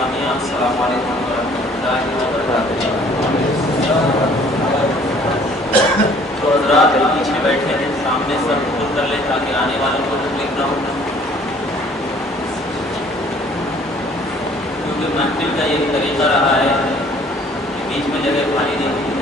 اسلامیہ السلام علیکم ورحمۃ اللہ وبرکاتہ۔ تو حضرات پیچھے بیٹھے ہیں، سامنے سب خود کر لیں تاکہ آنے والوں کو تکلیف نہ ہو، کیونکہ محفل کا یہ طریقہ رہا ہے کہ بیچ میں جگہ خالی نہیں ہوتی ہے۔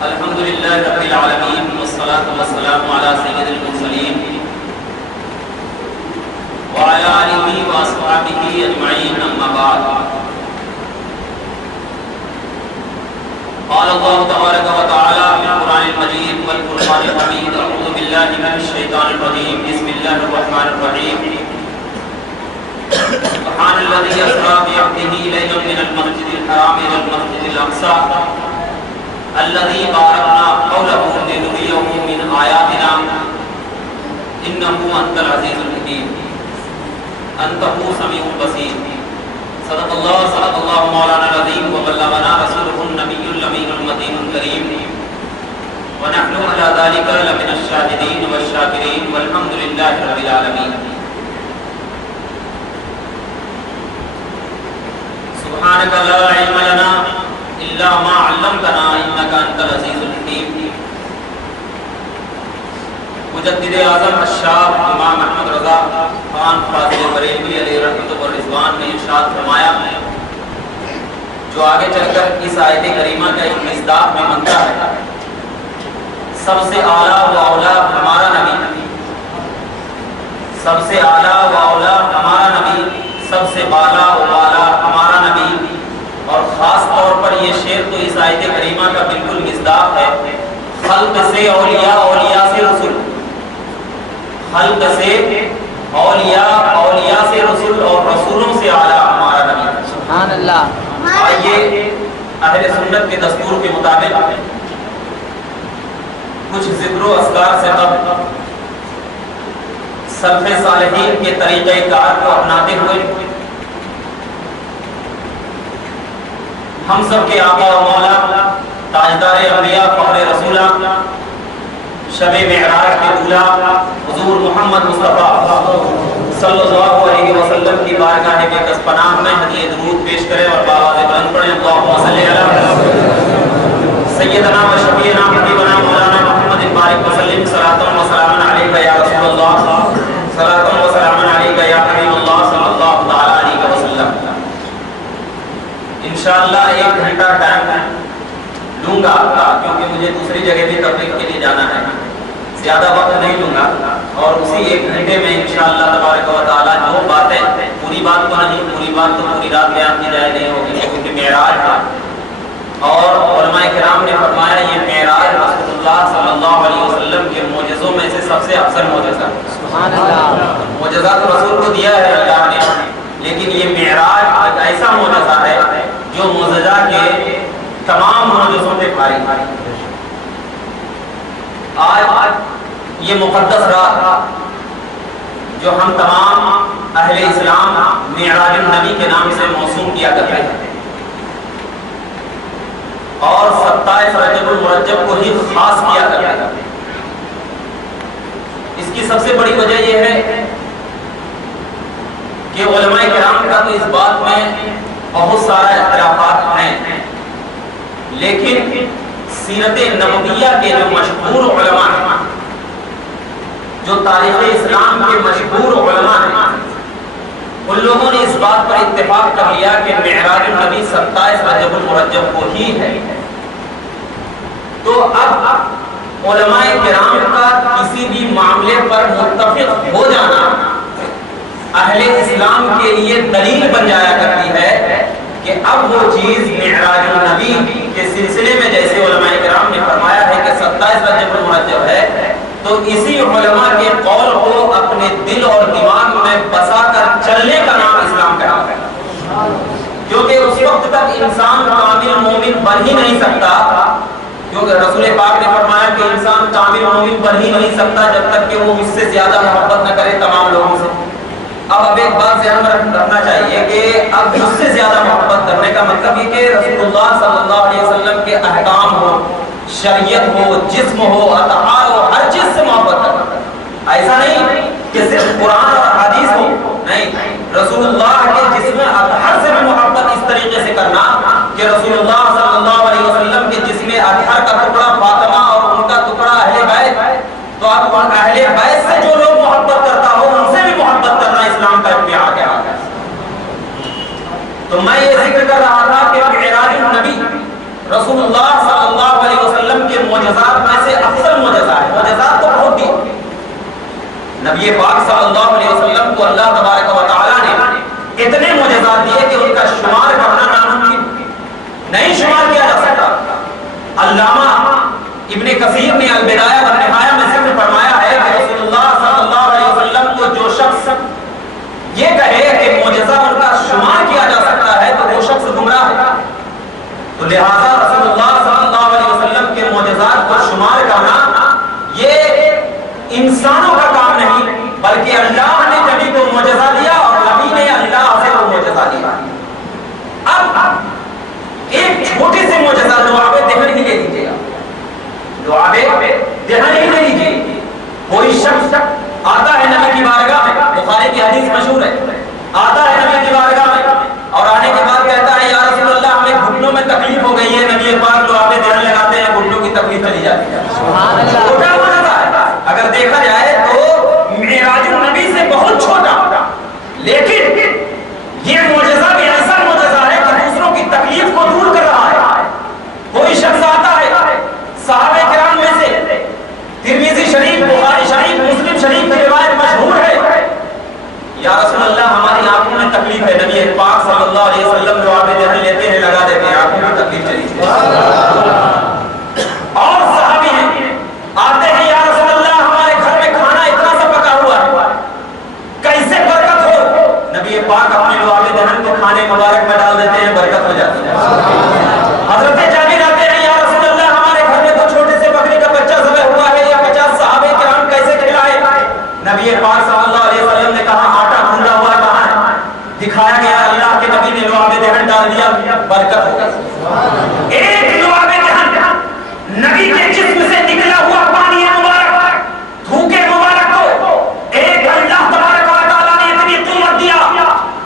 الحمدللہ رب العالمین والصلاة والسلام علی سید المرسلین وعلی آلہ واصحابہ اجمعین، اما بعد۔ قال اللہ تبارک و تعالی فی القرآن المجید والفرقان الحمید، اعوذ باللہ من الشیطان الرجیم، بسم اللہ الرحمن الرحیم۔ سبحان الذي أسرى بعبده ليلا من المسجد الحرام إلى المسجد الأقصى الذي باركنا حوله لنريه من آياتنا إنه أنت العزيز الحكيم أنه سميع بصير۔ صدق الله مولانا العظيم وبلغنا رسوله النبي الأمين المتين الكريم ونحن على ذلك لمن الشاهدين والشاكرين والحمد لله رب العالمين۔ سبحانك لا علم لنا إلا ما علمتنا إنك أنت العزيز الحكيم۔ مجدد اعظم الشاب امام احمد رضا خان فاضل بریلوی علیہ رحمۃ و رضوان نے ارشاد فرمایا، جو آگے چل کر اس آیت کریمہ کا ایک مصداق میں منتا ہے، سب سے اعلیٰ و اولا ہمارا نبی، سب سے اعلیٰ و اولا ہمارا نبی، سب سے بالا و بالا ہمارا نبی۔ اور خاص طور پر یہ شعر تو اس آیت کریمہ کا بالکل مصداق ہے، خلق سے اولیاء، اولیاء سے رسول، خلق سے اولیاء، اولیاء سے رسول، اور رسولوں سے اعلیٰ ہمارا نبی۔ سبحان اللہ۔ آئیے اہل سنت کے دستور کے مطابق کچھ ذکر و اذکار سے قبل سلف صالحین کے طریقہ کار کو اپناتے ہوئے ہم سب کے آقا و مولا تاجدار انبیاء فخر رسولہ شب معراج کے دولہ حضور محمد مصطفیٰ صلی اللہ علیہ وسلم کی بارگاہ کے دس پناہ میں ہدیہ درود پیش کریں اور بآواز بلند پڑھیں، اللہم صلی علی سیدنا و شفیعنا حبیبنا مولانا محمد بارک وسلم، صلاۃ و سلام علیک یا رسول اللہ، صلاۃ و سلام علیک یا حبیب اللہ صلی اللہ تعالی علیہ وسلم۔ انشاءاللہ 1 گھنٹہ ٹائم لوں گا کیونکہ مجھے دوسری جگہ بھی تبلیغ کے لیے جانا ہے، زیادہ وقت نہیں لوں گا، اور اسی 1 گھنٹے میں انشاءاللہ تبارک و تعالی جو باتیں، پوری بات تو نہیں، پوری بات تو پوری رات بیان کی جائے نہیں ہوگی کیونکہ معراج ہے، اور علماء کرام نے فرمایا یہ معراج رسول اللہ صلی اللہ علیہ وسلم کے معجزوں میں سے سب سے افضل معجزہ ہے۔ سبحان اللہ۔ معجزہ تو رسول کو دیا ہے اللہ نے، لیکن یہ معراج ایک ایسا معجزہ ہے جو معجزہ کے تمام معجزوں سے بھاری ہے۔ آج یہ مقدس رات جو ہم تمام اہل اسلام معراج النبی کے نام سے موسوم کیا کرتے ہیں، اور 27 رجب المرجب کو ہی خاص کیا کرتے ہیں، اس کی سب سے بڑی وجہ یہ ہے کہ علماء کرام کا تو اس بات میں بہت سارا اختلافات ہیں، لیکن سیرت نبویہ کے جو مشہور علماء ہیں، جو تاریخ اسلام کے مشہور علماء ہیں، ان لوگوں نے اس بات پر اتفاق کر لیا کہ معراج النبی 27 رجب المرجب کو ہی ہے۔ تو اب علماء کرام کا کسی بھی معاملے پر متفق ہو جانا اہل اسلام کے لیے دلیل بن جایا کرتی ہے کہ اب وہ چیز معراج النبی کے سلسلے میں جیسے علماء کرام نے فرمایا ہے کہ 27 رجب المرجب ہے، تو اسی علماء کے قول کو اپنے دل اور دماغ میں بسا کر چلنے کا نام اسلام کا نام ہے، کیونکہ اس وقت تک انسان کامل مومن بن ہی نہیں سکتا، کیونکہ رسول پاک نے فرمایا کہ انسان کامل مومن بن ہی نہیں سکتا جب تک کہ وہ مجھ سے زیادہ محبت نہ کرے تمام لوگوں سے۔ اب ایک بات ذہن میں رکھنا چاہیے کہ اب مجھ سے زیادہ محبت کرنے کا مطلب یہ کہ رسول اللہ صلی اللہ علیہ وسلم کے احکام ہو، شریعت ہو، جسم ہو، اطہار ہو، ہر چیز سے محبت کرنا۔ ایسا نہیں کہ صرف قرآن اور حدیث ہو، نہیں، رسول اللہ کے جسم اطہر سے بھی محبت اس طریقے سے کرنا کہ رسول اللہ صلی اللہ علیہ وسلم کے جسم اطہر کا ٹکڑا فاطمہ اور ان کا ٹکڑا اہل بیت، تو اب اہل بیت سے جو لوگ محبت کرتا ہو ان سے بھی محبت کرنا اسلام کا ایک معیار ہے۔ تو میں یہ ذکر کر رہا تھا کہ معراج النبی رسول اللہ صلی اللہ علیہ وسلم کے معجزات میں سے افضل معجزہ ہے۔ معجزات تو بہت دی، نبی پاک صلی اللہ علیہ وسلم کو اللہ تبارک و تعالی نے اتنے معجزات دیے کہ ان کا شمار کرنا ناممکن، نہیں شمار کیا جا سکتا۔ علامہ ابن کثیر نے البدایہ والنہایہ میں ذکر فرمایا ہے کہ رسول اللہ صلی اللہ علیہ وسلم کو جو شخص یہ کہے کہ معجزہ ان کا شمار کیا جا سکتا ہے تو وہ شخص گمراہ ہے۔ تو لہذا رسول اللہ صلی اللہ علیہ وسلم کے معجزات کو شمار کرنا یہ انسانوں کا کام نہیں، بلکہ اللہ نے نبی کو معجزہ دیا اور نبی نے اللہ سے وہ معجزہ دیا۔ اب ایک چھوٹی سی معجزہ لعاب دہن ہی لے لیجیے گا، لعاب دہن ہی لے لیجیے۔ کوئی شخص آتا ہے نبی کی بارگاہ میں، بخاری کی حدیث مشہور ہے، آتا ہے نبی کی بارگاہ میں اور آنے کے بعد کہتا ہے یا رسول اللہ ہمیں گھٹنوں میں تکلیف ہو گئی ہے، نبی پاک لعاب دہن لگاتے ہیں، گھٹنوں کی تکلیف چلی جاتی ہے۔ چھوٹا معجزہ ہے اگر دیکھا جائے تو معراج النبی سے بہت چھوٹا، لیکن یہ معجزہ بھی ایسا معجزہ ہے کہ دوسروں کی تکلیف کو دور کر رہا ہے۔ کوئی شخص آتا ہے صحابہ کرام میں سے، ترمذی شریف، بخاری شریف، مسلم شریف کی روایت مشہور ہے، یا رسول اللہ ہماری آنکھوں میں تکلیف ہے، نبی پاک صلی اللہ علیہ وسلم لعاب دہن لیتے ہیں، لگا دیتے ہیں، آنکھوں میں تکلیف چلی جاتی۔ اور صحابی ہیں آتے ہیں یا رسول اللہ ہمارے گھر میں کھانا اتنا سا پکا ہوا ہے، کیسے برکت ہو؟ نبی پاک اپنے لعاب دہن کو کھانے مبارک میں ڈال دیتے ہیں، برکت ہو جاتی ہے۔ حضرت جابر آتے ہیں یا رسول اللہ ہمارے گھر میں تو چھوٹے سے بکری کا بچہ ذبح ہوا ہے، یا 50 صحابہ کرام کیسے کھلائے؟ نبی پاک صلی اللہ علیہ وسلم نے کہا آٹا بھونا ہوا کہاں ہے؟ دکھایا گیا، اللہ کے نبی نے لعاب دہن ڈال دیا، برکت ہو گئی۔ ایک لعاب دہن نبی کے جسم سے نکلا ہوا پانی مبارک، تھوکے مبارک کو ایک اللہ تبارک و تعالیٰ نے اتنی قوت دیا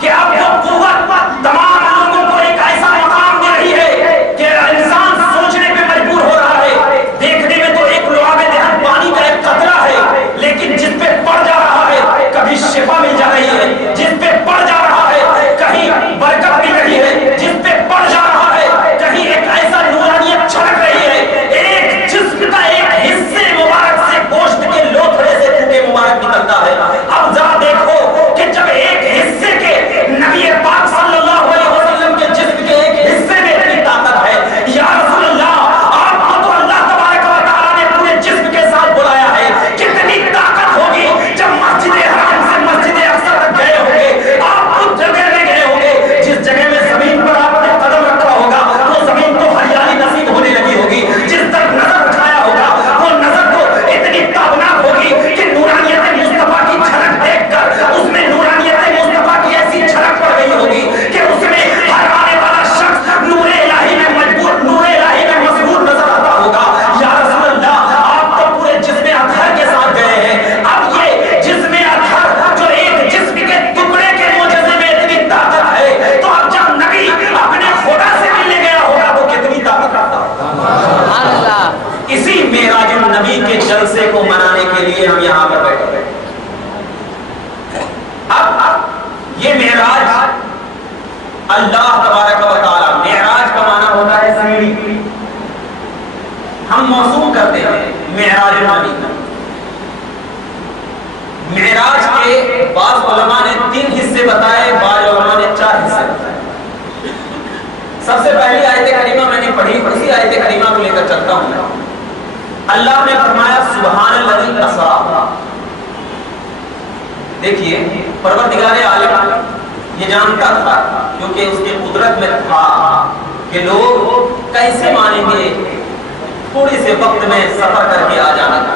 کہ اب وہ قوت تمام لوگوں کو ایک ایسا مقام دے رہی ہے کہ انسان سوچنے پہ مجبور ہو رہا ہے۔ دیکھنے میں تو ایک لعاب دہن پانی کا ایک قطرہ ہے، لیکن جس پہ پڑ جا رہا ہے کبھی شفا مل جا رہی ہے، جس پہ پڑ جا رہا ہے کہیں برکت مل رہی ہے، جس پہ پڑ جا رہا ہے کہیں ایک ایسا نورانیت چھلک رہی ہے۔ ایک جسم کا ایک حصے مبارک سے گوشت کے لوتھڑے سے تھوکے مبارک نکلتا ہے۔ اب ذرا دیکھو کہ جب ایک حصے کے نبی پاک صلی اللہ علیہ وسلم کے جسم کے ایک حصے میں اتنی طاقت ہے، یا رسول اللہ آپ کو تو اللہ تبارک و تعالیٰ نے پورے جسم کے ساتھ بلایا ہے، کتنی طاقت ہوگی جب مسجد حرام سے مسجد اقصی تک گئے ہوں گے، آپ اس جگہ میں گئے ہوں گے جس جگہ میں زمین پر آپ نے قدم رکھا ہوگا وہ زمین تو ہریالی نصیب ہونے لگی ہوگی، جس طرف نظر اٹھایا ہوگا وہ نظر تو اتنی تابناک ہوگی کہ نورانیت مصطفیٰ کی جھلک دیکھ کر اس میں نورانیت مصطفیٰ کی ایسی جھلک پڑ گئی ہوگی کہ اس میں ہر آنے والا شخص نور الہی میں مجبور، نور الہی میں مسرور نظر آتا ہوگا۔ یا رسول اللہ آپ تو پورے جسم اطہر کے ساتھ گئے ہیں، اب یہ جسم اطہر جو ایک جسم کے ٹکڑے کے معجزے میں اتنی طاقت ہے، تو اب جب نبی اپنے خدا سے ملنے گیا ہوگا تو کتنی طاقت رکھتا ہوگا۔ اللہ اسی معراج النبی کے جلسے کو منانے کے لیے ہم یہاں پر بیٹھے ہیں۔ اب یہ معراج اللہ تبارک و تعالی، معراج کا معنی ہوتا ہے سیڑھی، ہم موسوم کرتے ہیں معراج النبی۔ معراج کے بعض علماء نے 3 حصے بتائے، بعض علماء نے 4 حصے بتائے۔ سب سے پہلی آیت کریمہ میں نے پڑھی، اسی آیت کریمہ کو لے کر چلتا ہوں۔ اللہ نے فرمایا سبحان الذی اسریٰ۔ دیکھیے پروردگار عالم یہ جانتا تھا کیونکہ اس کی قدرت میں تھا کہ لوگ کیسے مانیں گے تھوڑے سے وقت میں سفر کر کے آ جانا تھا.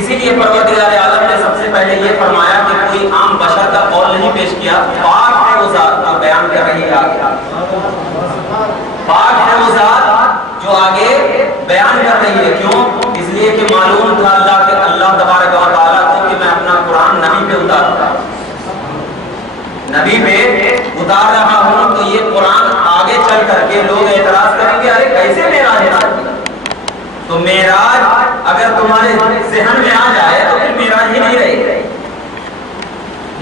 اسی لیے پروردگار عالم نے سب سے پہلے یہ فرمایا کہ کوئی عام بشر کا قول نہیں پیش کیا. پاک ہے وہ ذات جو بیان کر رہی ہے آگے. پاک ہے وہ ذات جو آگے بیان کر رہی ہے. کیوں؟ اس لیے کہ معلوم تھا اللہ تبارک و تعالیٰ کو کہ میں اپنا قرآن نبی پہ اتارتا ہوں، نبی پہ اتار رہا ہوں. تو یہ قرآن آگے چل کر کے لوگ اعتراض کریں گے ارے کیسے معراج ہے؟ تو معراج اگر تمہارے ذہن میں آ جائے تو پھر معراج ہی نہیں رہے گی.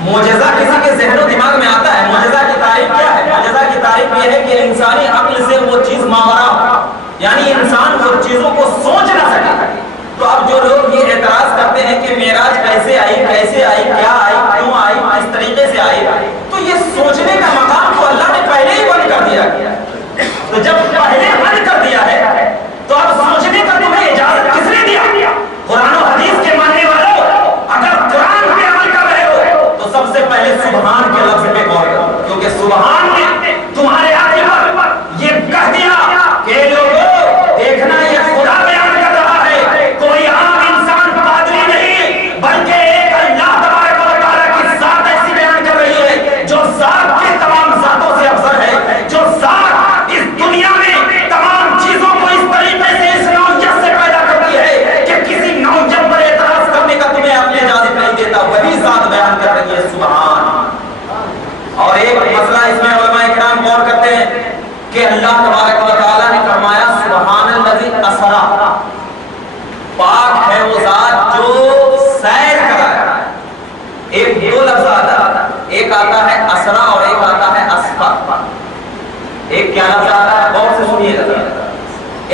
معجزہ کسی کے ذہن و دماغ میں آتا ہے. معجزہ کی تعریف کیا ہے؟ معجزہ کی تعریف یہ ہے کہ انسانی عقل سے وہ چیز ماورا ہو، یعنی انسان وہ چیزوں کو سوچ نہ سکے. تو اب جو لوگ یہ اعتراض کرتے ہیں کہ معراج کیسے آئی، کیسے آئی، کیا آئی، کیوں آئی، کس طریقے سے آئی، تو یہ سوچنے کا مقام تو اللہ نے پہلے ہی بند کر دیا. تو جب پہلے بند کر دیا ہے تو اب سوچنے کا تمہیں اجازت کس نے دیا؟ قرآن و حدیث کے ماننے والوں، اگر قرآن پہ عمل کر رہے ہو تو سب سے پہلے سبحان کے لفظ پہ غور کرو، کیونکہ سبحان نے تمہارے آگے پر یہ کہہ دیا کہ لوگوں دیکھنا یہ خدا بیان کر رہا ہے، کوئی عام انسان پادری نہیں بلکہ ایک اللہ تبارک و تعالیٰ کی ذات ایسی بیان کر رہی ہے جو ذات کے تمام ذاتوں سے افضل ہے، جو ذات اس دنیا میں تمام چیزوں کو اس طریقے سے اس نوعیت سے پیدا کرتی ہے کہ کسی نوعیت پر اعتراض کرنے کا تمہیں اپنے اجازت نہیں دیتا. وہی ذات بیان کر رہی ہے سبحان. اور ایک مسئلہ اس میں علماء کرام غور کرتے ہیں کہ اللہ تبارک و تعالیٰ نے فرمایا سبحان الذی اسرا، پاک ہے وہ ذات جو سیر کرایا. ایک دو لفظ آتا ہے، ایک آتا ہے اسرا اور ایک آتا ہے اسفر. ایک کیا لفظ آتا ہے؟ غور سے سنیے گا.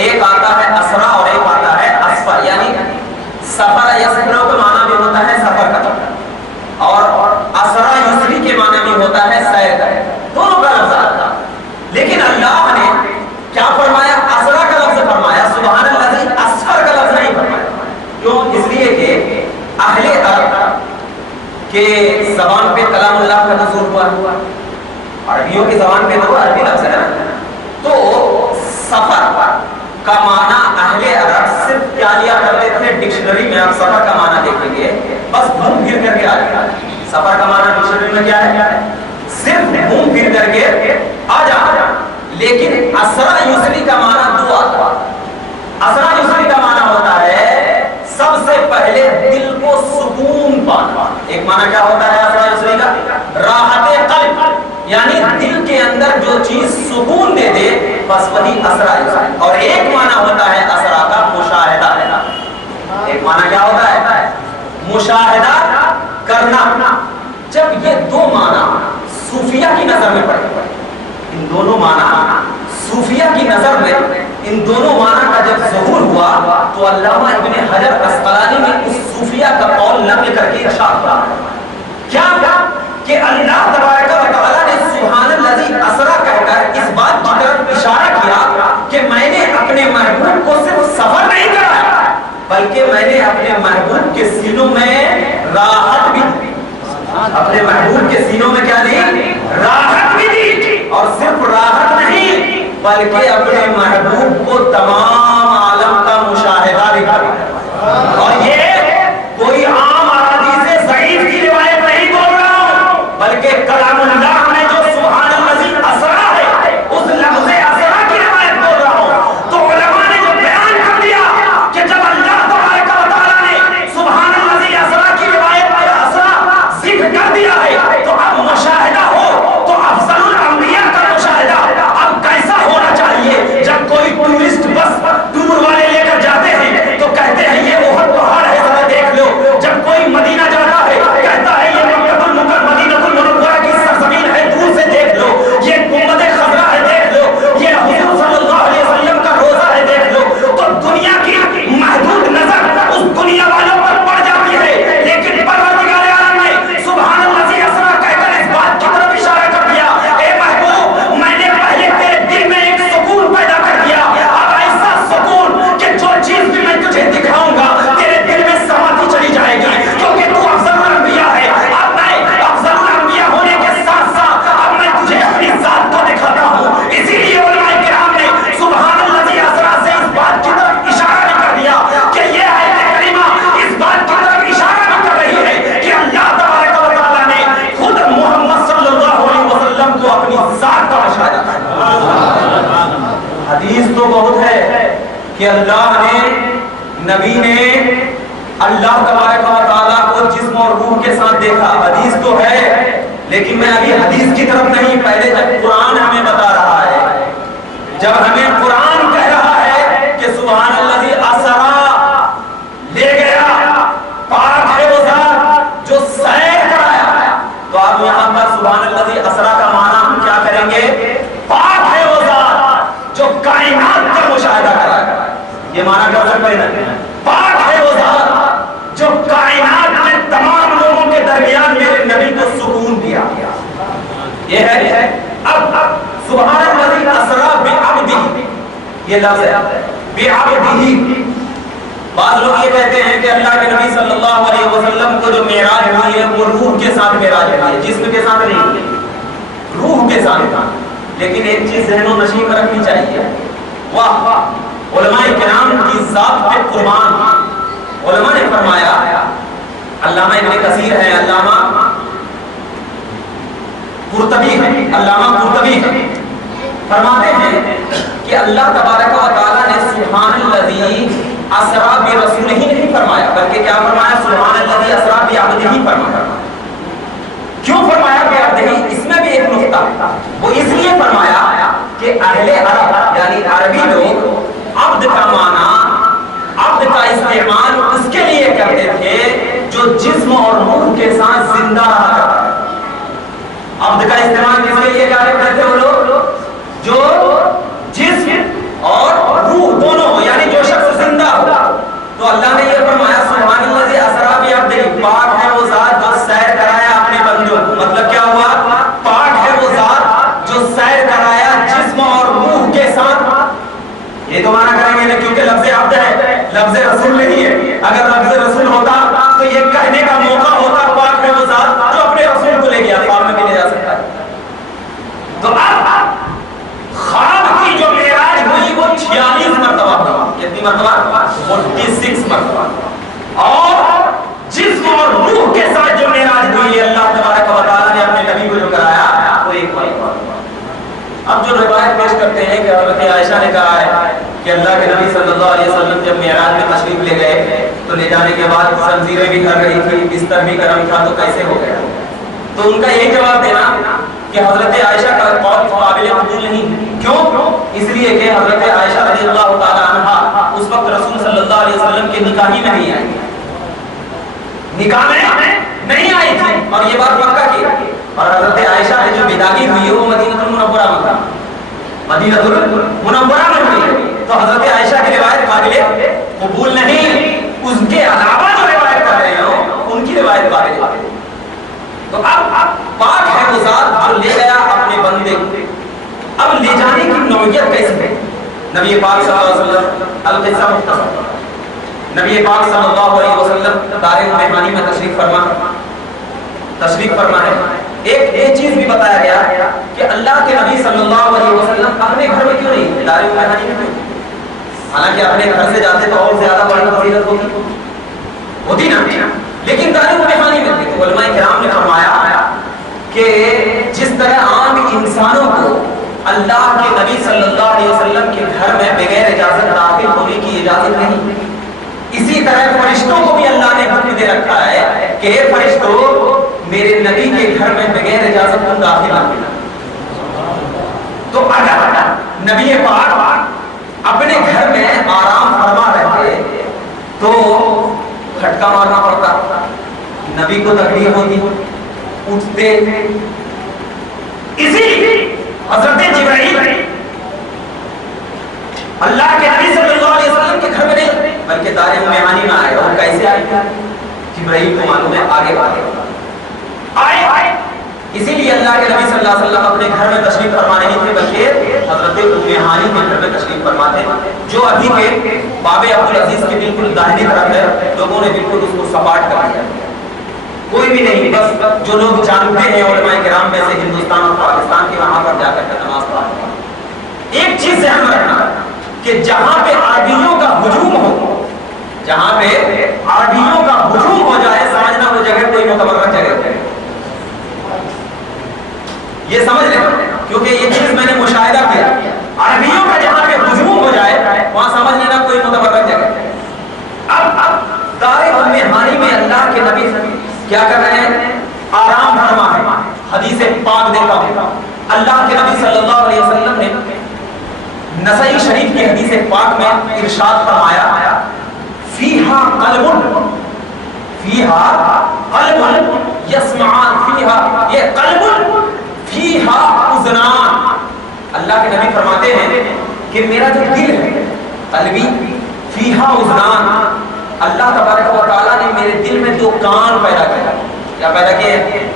ایک آتا ہے اسرا اور ایک آتا ہے اسفر. یعنی سفر یسرو کا معنی بھی ہوتا ہے سفر کا، اور اسرا یسری کے معنی بھی ہوتا ہے سیر کا. دونوں کا لفظ آتا ہے. لیکن اللہ نے کیا فرمایا؟ اسرا کا لفظ فرمایا، سبحان الذی اسفر کا لفظ نہیں فرمایا. کیوں؟ اس لیے کہ اہل عرب کے زبان پہ کلام اللہ کا نزول ہوا. عربیوں کی زبان پہ تو عربی لفظ ہے نا. تو سفر کا معنی اہل عرب صرف کیا لیا کرتے تھے؟ ڈکشنری میں آپ سفر کا معنی دیکھیں گے بس گھوم پھر کر کے آ جائے. سفر کا معنی ڈکشنری میں کیا ہے؟ صرف گھوم پھر کر کے آ جانا. لیکن اسرا یسری کا معنی دو آتا ہے. اسرا یسری کا معنی ہوتا ہے سب سے پہلے دل کو سکون پانا. ایک معنی کیا ہوتا ہے اسرا یسری کا؟ راحت قلب، یعنی دل کے اندر جو چیز سکون دے دے بس وہی اسرا یسری. اور ایک معنی ہوتا ہے اسرا کا مشاہدہ. ایک معنی کیا ہوتا ہے؟ مشاہدہ کرنا. جب یہ دو معنی صوفیہ کی نظر میں پڑے، ان دونوں معنی صوفیہ کی نظر میں ان دونوں معنی کا جب ظہور ہوا تو علامہ ابن حجر اسقلانی نے اس صوفیہ کا قول نقل کر کے ارشاد کیا کہ اللہ تبارک و تعالیٰ نے سبحان الذی اسرا کہہ کر اس بات کی طرف اشارہ کیا کہ میں نے اپنے محبوب کو صرف سفر نہیں کرایا بلکہ میں نے اپنے محبوب کے سینوں میں راحت بھی دی. اپنے محبوب کے سینوں میں کیا دی؟ راحت بھی دی. اور صرف راحت نہیں بلکہ اپنے محبوب کو تمام عالم کا مشاہدہ بھی کرایا. اور یہ کوئی عام احادیث ضعیف کی روایت نہیں بول رہا ہوں بلکہ کلام اللہ میں جو سبحان الذی اسرا ہے اس لفظ اسرا کی روایت بول رہا ہوں. تو علماء نے جو بیان کر دیا کہ جب اللہ تبارک و تعالیٰ نے سبحان الذی اسرا کی روایت میں اسرا ذکر کر دیا ہے تو اب مشاہدہ ہو تو افضل الانبیاء کا مشاہدہ اب کیسا ہونا چاہیے؟ جب کوئی ٹورسٹ بس ٹور والے لے کر جاتے ہیں تو کہتے ہیں یہ بہت کہ اللہ نے نبی نے اللہ تبارک و تعالیٰ کو جسم اور روح کے ساتھ دیکھا. حدیث تو ہے لیکن میں ابھی حدیث کی طرف نہیں, پہلے جب قرآن ہمیں بتا رہا ہے, جب ہمیں قرآن کہہ رہا ہے کہ سبحان الذی اسرا, لے گیا, پاک ہے وہ ذات جو سیر کرایا, تو آپ یہاں پر سبحان الذی اسرا کا معنی ہم کیا کریں گے؟ پاک ہے وہ ذات جو کائنات کا مشاہدہ کرایا. یہ معنی کر سکتے ہیں, پاک ہے وہ ذات جو کائنات میں تمام لوگوں کے درمیان میرے نبی کو سکون دیا. یہ ہے اب سبحان الذی اسرا بعبدہ, یہ لفظ ہے بعبدہ. بعض لوگ یہ کہتے ہیں کہ اللہ کے نبی صلی اللہ علیہ وسلم کو جو معراج ہوئی ہے وہ روح کے ساتھ معراج ہوئی ہے, جسم کے ساتھ نہیں, روح کے ساتھ. لیکن ایک چیز ذہن و نشین میں رکھنی چاہیے, واہ علماء کرام کی ذات پہ قربان. علماء نے فرمایا, علامہ ابن کثیر ہے, علامہ قرطبی ہے, علامہ قرطبی ہے, فرماتے ہیں کہ اللہ تبارک و تعالیٰ نے سبحان الذی اسرا برسولہ ہی نہیں فرمایا, بلکہ کیا فرمایا؟ سبحان الذی اسرا بعبدہ ہی فرمایا. کیوں فرمایا بعبدہ؟ اس میں بھی ایک نقطہ ہے. وہ اس لیے فرمایا کہ اہل عرب یعنی عربی لوگ عبد کا معنی, عبد کا استعمال اس کے لیے کرتے تھے جو جسم اور روح کے ساتھ زندہ رہا کرتا ہے. عبد کا استعمال کس کے لیے کرتے تھے وہ لوگ؟ جو جسم اور روح دونوں ہو, یعنی جو شخص زندہ ہو. تو اللہ نے یہ فرمایا سبحان الذی اسرا بعبدہ, پاک ہے وہ ذات جو سیر کرایا اپنے بندوں. مطلب کیا ہوا؟ پاک ہے وہ ذات جو سیر کرایا جسم اور روح کے ساتھ. یہ تو مانا کریں گے کیونکہ لفظ عبد ہے, لفظ رسول نہیں ہے. اگر لفظ رسول ہوتا تو یہ کہنے کا موقع ہوتا پاک ہے وہ ذات جو اپنے رسول کو لے گیا, خواب میں بھی لے جا سکتا ہے. تو اب خواب کی جو معراج ہوئی وہ 46 مرتبہ ہوئی. کتنی مرتبہ؟ 46 مرتبہ. اور جسم اور روح کے ساتھ جو معراج ہوئی ہے اللہ تبارک و تعالیٰ نے اپنے نبی کو جو کرایا وہ ایک مرتبہ. اب جو روایت پیش کرتے ہیں کہ حضرت عائشہ نے کہا ہے کہ اللہ کے نبی صلی اللہ علیہ وسلم جب معراج میں تشریف لے گئے تو لے جانے کے بعد زنجیریں بھی کر رہی تھی, بستر بھی گرم تھا, تو کیسے ہو گیا؟ تو ان کا یہی جواب دینا کہ حضرت عائشہ کا قول قابل قبول نہیں. کیوں؟ اس لیے کہ حضرت عائشہ رضی اللہ تعالی عنہا اس وقت رسول صلی اللہ علیہ وسلم کے نکاح میں نہیں آئی, نکاح میں نہیں آئی تھی, اور یہ بات مکہ کی. اور حضرت عائشہ نے جو بداغی ہوئی ہے وہ مدینہ المنورہ میں تھا, مدینہ المنورہ میں ہوئی. تو حضرت عائشہ کی روایت قابل قبول نہیں. اس کے علاوہ جو روایت کر رہے ہیں ان کی روایت قابل قبول. تو اب پاک ہے وہ ذات جو لے گیا اپنے بندے کو. اب لے جانے کی نوعیت کیسی ہے؟ نبی پاک صلی اللہ علیہ وسلم, القصہ مختصر, نبی پاک صلی اللہ علیہ وسلم دار مہمانی میں تشریف فرما ہے. ایک یہ چیز بھی بتایا گیا کہ اللہ کے نبی صلی اللہ علیہ وسلم اپنے گھر میں کیوں نہیں, دار مہمانی میں کیوں؟ حالانکہ اپنے گھر سے جاتے تو اور زیادہ بڑی فضیلت ہوتی نا, لیکن دار مہمانی میں تھے. علماء کرام نے فرمایا کہ جس طرح عام انسانوں کو اللہ کے نبی صلی اللہ علیہ وسلم کے گھر میں بغیر اجازت داخل ہونے کی اجازت نہیں, اسی طرح فرشتوں کو بھی اللہ نے حکم دے رکھا ہے کہ اے فرشتوں میرے نبی کے گھر میں بغیر اجازت تم داخل نہ ہونا. تو اگر نبی پاک اپنے گھر میں آرام فرما رہتے تو کھٹکا مارنا پڑتا, نبی کو تکلیف ہوتی, اٹھتے. اسی حضرت جبرائیل اللہ کے نبی صلی اللہ علیہ وسلم کے گھر میں نہیں بلکہ دار مہمانی میں آئے. اور کیسے آئے؟ جبرائیل کو معلوم ہے آگے آئے. اسی لیے اللہ کے نبی صلی اللہ علیہ وسلم اپنے گھر میں تشریف فرما نہیں تھے بلکہ حضرت ام ہانی کے گھر میں تشریف فرماتے, جو ابھی کے باب عبدالعزیز کے بالکل داہنی طرف ہے. لوگوں نے بالکل اس کو سپاٹ کر دیا, کوئی بھی نہیں, بس جو لوگ جانتے ہیں علماء کرام میں سے ہندوستان اور پاکستان کے وہاں پر جا کر نماز پڑھا. ایک چیز ذہن میں رکھنا کہ جہاں پہ عربیوں کا ہجوم ہو, جہاں پہ عربیوں کا ہجوم ہو جائے سمجھنا وہ جگہ کوئی متبرک جگہ ہے. یہ سمجھ لیں کیونکہ یہ چیز میں نے مشاہدہ کیا, عربیوں کا جہاں پہ ہجوم ہو جائے وہاں سمجھ لینا کوئی کیا کر رہے ہیں؟ آرام فرما ہے. حدیث پاک دیکھا ہوں اللہ کے نبی صلی اللہ علیہ وسلم نے نسائی شریف کی حدیث پاک میں ارشاد فرمایا فیہا قلب یسمعان فیہا، یہ قلب فیہا اذنان. اللہ کے نبی فرماتے ہیں کہ میرا جو دل ہے قلبی فیہا اذنان، اللہ تبارک و تعالیٰ نے میرے دل میں دو کان پیدا کیا. کیا پیدا کیے؟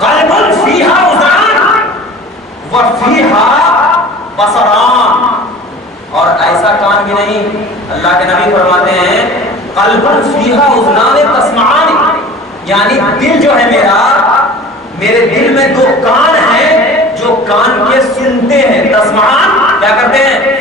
قلب فیہا اذنان وفیہا بصران. اور ایسا کان بھی نہیں، اللہ کے نبی فرماتے ہیں قلب فیہا اذنان تسمعان، یعنی دل جو ہے میرے دل میں دو کان ہیں جو کان کے سنتے ہیں. تسمعان کیا کرتے ہیں؟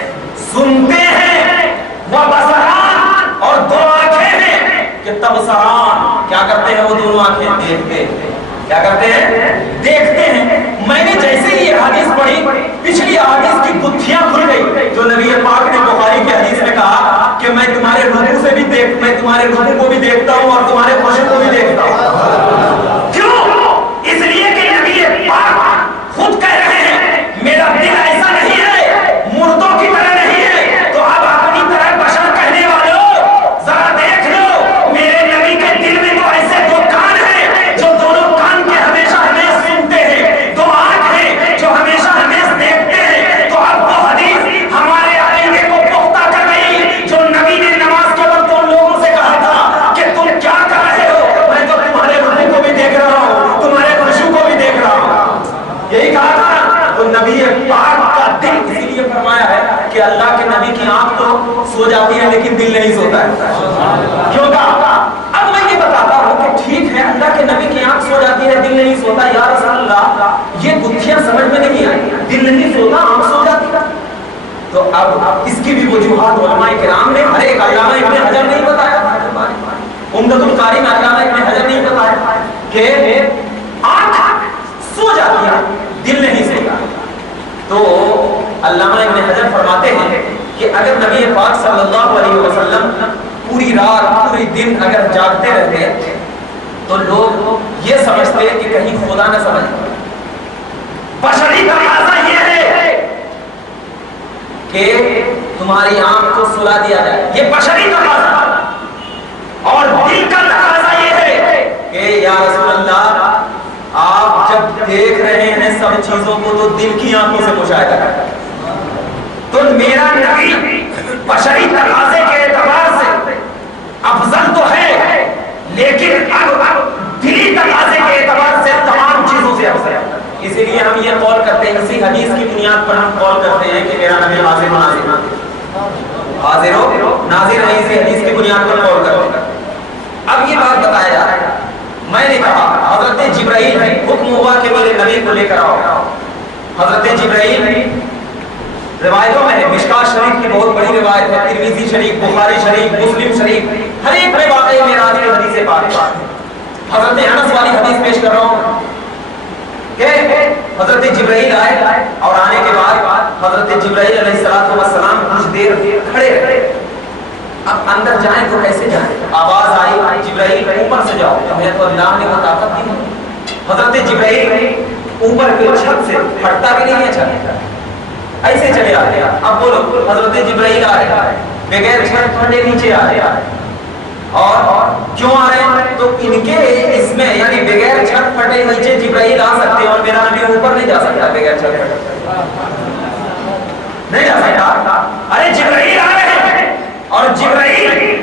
سنتے ہیں. وہ بصران، اور دو آنکھیں ہیں کہ تبصران، کیا کرتے ہیں وہ دونوں آنکھیں؟ دیکھتے ہیں. کیا کرتے ہیں؟ دیکھتے ہیں. میں نے جیسے ہی یہ حدیث پڑھی پچھلی حدیث کی گتھیاں کھل گئی جو نبی پاک نے بخاری کی حدیث میں کہا کہ میں تمہارے رکوع سے بھی میں تمہارے رکوع کو بھی دیکھتا ہوں اور تمہارے خشوع کو بھی دیکھتا ہوں. کیوں؟ اس لیے کہ نبی پاک خود کہہ رہے ہیں میرا دل ایسا نہیں ہے، مردوں کی طرح نہیں ہے. تو اب اپنی طرح بشر کہنے والوں ذرا دیکھ لو میرے نبی کے دل میں تو ایسے دو کان ہیں جو دونوں کان کے ہمیشہ ہمیں سنتے ہیں، دو آنکھ ہیں جو ہمیشہ ہمیں دیکھتے ہیں. تو اب وہ حدیث ہمارے عقیدے کو پختہ کر گئی جو نبی نے نماز کے وقت ان لوگوں سے کہا تھا کہ تم کیا کر رہے ہو، میں تو تمہارے رکوع کو بھی دیکھ رہا ہوں، تمہارے خشوع کو بھی دیکھ رہا ہوں. یہی کہا تھا. تو نبی پاک کا دل اسی لیے فرمایا ہے کہ اللہ کے نبی کی آنکھ تو سو جاتی ہے لیکن دل نہیں سوتا ہے. کیوں کہا؟ اب میں یہ بتاتا ہوں کہ ٹھیک ہے اللہ کے نبی کی آنکھ سو جاتی ہے دل نہیں سوتا، یا رسول اللہ یہ گتھیاں سمجھ میں نہیں آئی. دل نہیں سوتا آنکھ سو جاتی ہے. تو اب اس کی بھی وجوہات علماء کرام نے ہر ایک علامہ ابن حجر نہیں بتایا، عمدۃ القاری میں علامہ ابن حجر نہیں بتایا کہ آنکھ سو جاتی ہے دل نہیں سوتا. تو علامہ ابن حجر فرماتے ہیں کہ اگر نبی پاک صلی اللہ علیہ وسلم پوری رات پوری دن اگر جاگتے رہتے تو لوگ یہ سمجھتے کہ کہیں خدا نہ سمجھ. بشری تقاضا یہ ہے کہ تمہاری آنکھ کو سلا دیا جائے، یہ بشری تقاضا. اور دل کا تقاضا یہ ہے کہ یا رسول اللہ آپ جب دیکھ رہے ہیں سب چیزوں کو تو دل کی آنکھوں سے مشاہدہ کرتے ہیں. تو میرا نبی بشری تقاضے کے اعتبار سے افضل تو ہے لیکن اب دلی تقاضے کے اعتبار سے تمام چیزوں سے افضل ہے. اسی لیے ہم یہ قول کرتے ہیں، اسی حدیث کی بنیاد پر ہم قول کرتے ہیں کہ میرا نبی حاضر و ناظر ہے. اسی حدیث کی بنیاد پر قول کرتے ہیں. اب یہ بات بتایا جا رہا ہے، میں نے کہا حضرت جبرائیل حکم ہوا کہ میرے نبی کو لے کر آؤ. حضرت جبرائیل روایتوں میں مشکاۃ شریف کی بہت بڑی روایت ہے، ترمذی شریف، بخاری شریف، مسلم شریف، ہر ایک میں واقعی معراج کی حدیث پاک. حضرت انس والی حدیث پیش کر رہا ہوں کہ حضرت جبرائیل آئے اور آنے کے بعد حضرت جبرائیل علیہ السلام کچھ دیر کھڑے رہے. اب اندر جائیں تو کیسے جائیں؟ آواز آئی جبرائیل اوپر سے جاؤ. ہمیں تو اللہ نے وہ طاقت دی. حضرت جبرائیل اوپر کے چھت سے پھٹتا بھی نہیں ہے چھت، ایسے چلے آتے. اب بولو حضرت جبرائیل آ رہے بغیر چھت پھٹے نیچے آ رہے، اور کیوں آ رہے ہیں؟ تو ان کے اس میں یعنی بغیر چھت پھٹے نیچے جبرائیل آ سکتے ہیں اور میرا نبی اوپر نہیں جا سکتا بغیر چھت پھٹے، نہیں جا سکتا. ارے جبرائیل آ رہے ہیں اور جبرائیل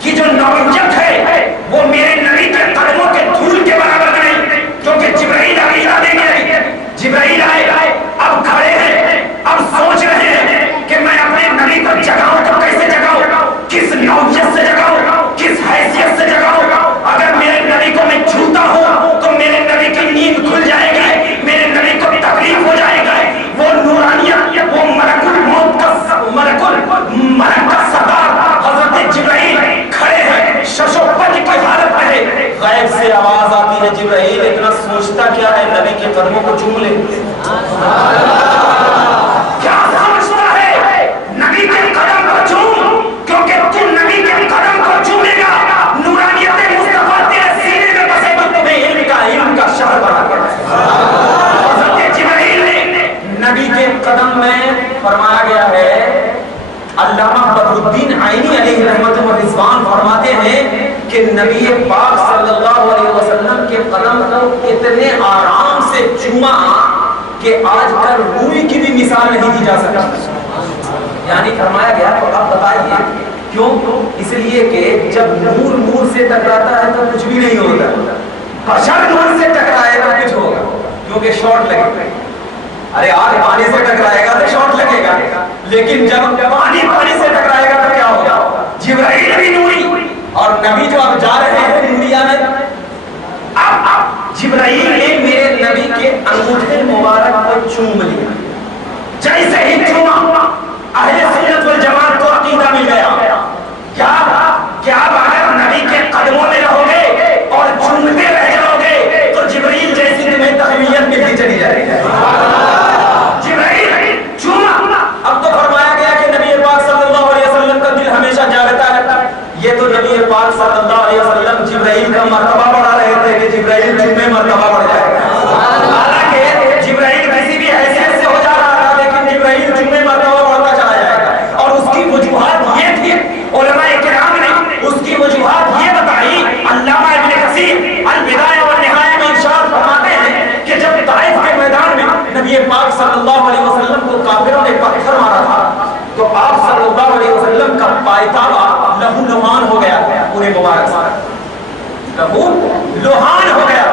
کی جو نوعیت ہے وہ میرے نبی کے قدموں کے دھول کے برابر نہیں، کیونکہ جبرائیل ابھی آنے گئے. جبرائیل آئے اب کھڑے ہیں، اب سوچ رہے ہیں کہ میں اپنے نبی کو جگاؤں تو کیسے جگاؤں، کس نوعیت سے جگاؤں، کس حیثیت سے جگاؤں. اگر میرے نبی کو میں چھوتا ہوں تو میرے نبی کی نیند کھل جائے گی، میرے نبی کو تکلیف ہو جائے گی. وہ نورانیت، وہ ملک الموت کا ملک کا سردار فرمایا گیا ہے، علامہ بدر الدین عینی علیہ رحمۃ و رضوان فرماتے ہیں کہ نبی پاک صلی اللہ علیہ وسلم کے قدم کو اتنے آرام سے چوما کہ آج کل روئی کی بھی مثال نہیں دی جا سکتی. یعنی فرمایا گیا. تو اب بتائیے کیوں؟ اس لیے کہ جب نور نور سے ٹکراتا ہے تو کچھ بھی نہیں ہوتا، بشر نور سے ٹکرائے تو کچھ ہوگا، کیونکہ شارٹ لگے گا. ارے آگ پانی سے ٹکرائے گا تو شارٹ لگے گا، لیکن جب پانی پانی سے ٹکرائے گا تو کیا ہوگا؟ جبرائیل بھی نوری اور نبی جو اب جا رہے ہیں دنیا میں. اب جبرائیل نے میرے نبی کے انگوٹھے مبارک کو چوم لیا. جیسے ہی چوما اہل سنت والجماعت کو عقیدہ مل گیا کیا اگر نبی کے قدموں میں رہو گے اور چومتے رہ جاؤ گے تو جبرائیل جیسی تمہیں تقویت ملتی چلی جائے گی. جبرائیل چوما. اب تو فرمایا گیا کہ نبی پاک صلی اللہ علیہ وسلم کا دل ہمیشہ جاگتا رہتا ہے. یہ تو نبی پاک صلی اللہ علیہ وسلم جبرائیل کا مرتبہ بڑھا رہے تھے کہ جبرائیل میں مرتبہ بڑھ جائے گا. حالانکہ جبرائیل کسی بھی حیثیت سے ہو جا رہا تھا، لیکن جبرائیل میں مرتبہ بڑھتا چلا جائے گا. اور اس کی وجوہات یہ تھی، علماء کرام نے اس کی وجوہات یہ بتائی. علامہ ابن کثیر البدایہ والنہایہ میں ارشاد فرماتے ہیں کہ جب طائف کے میدان میں نبی پاک صلی اللہ علیہ وسلم کو کافروں نے پتھر مارا تھا تو آپ صلی اللہ علیہ وسلم کا پائتابہ لہو لہان ہو گیا پورے مبارک سے. لہو لہان ہو گیا،